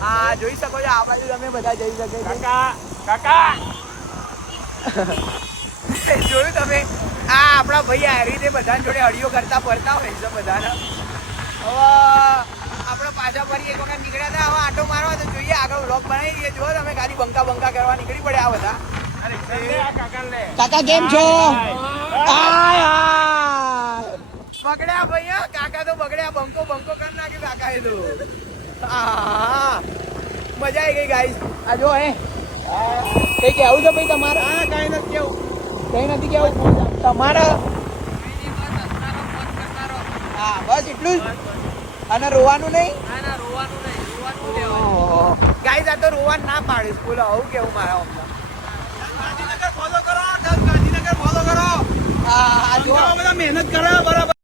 હા જોઈ શકો છો આ બાજુ તમે બધા જઈ શકે છે કાકા જોયું તમે આ આપણા ભાઈ આ રીતે બધા જોડે હળીઓ કરતા ફરતા હોય છે બધાને હવે આપણે પાછા ફરી એક વખત નીકળ્યા હતા હવે આટો મારવા તો જોઈએ આગળ વ્લોગ બનાવી દઈએ જો તમે ખાલી બંકા કરવા નીકળી પડે આ બધા કાકા કેમ છો બગડ્યા ભાઈ કાકા તો બગડ્યા બંકો કરી નાખ્યો કાકા એ તો મજા આવી ગઈ ગાઈસ આ જો હે કઈ કેવું છે ભાઈ તમારે કઈ નથી કેવું તમારે હા બસ એટલું જ અને રોવાનું નહીં ગાઈસ આ તો રોવાનું ના પાડીશ બોલો આવું કેવું મારા ગાંધીનગર ફોલો કરો હા જો બધા મહેનત કરે બરાબર